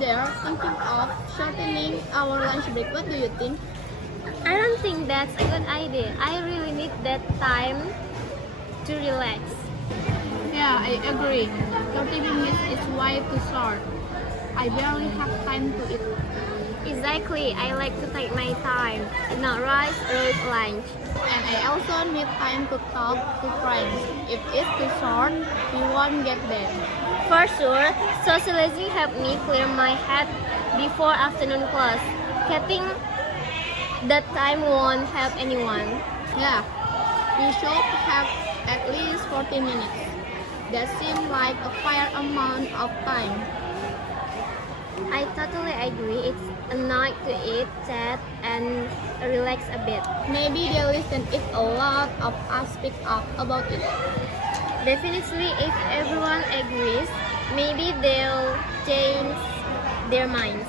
there thinking of shortening our lunch break. What do you think? I don't think that's a good idea. I really need that time to relax. Yeah, I agree. 30 minutes is way too short. I barely have time to eat. Exactly, I like to take my time, not rush or lunch. And I also need time to talk to friends. If it's too short, we won't get there. For sure, socializing helped me clear my head before afternoon class. Cutting that time won't help anyone. Yeah, we should have at least 40 minutes. That seems like a fair amount of time. I totally agree. It's a night to eat, chat, and relax a bit. Maybe they listen if a lot of us speak up about it. Definitely, if everyone agrees, maybe they'll change their minds.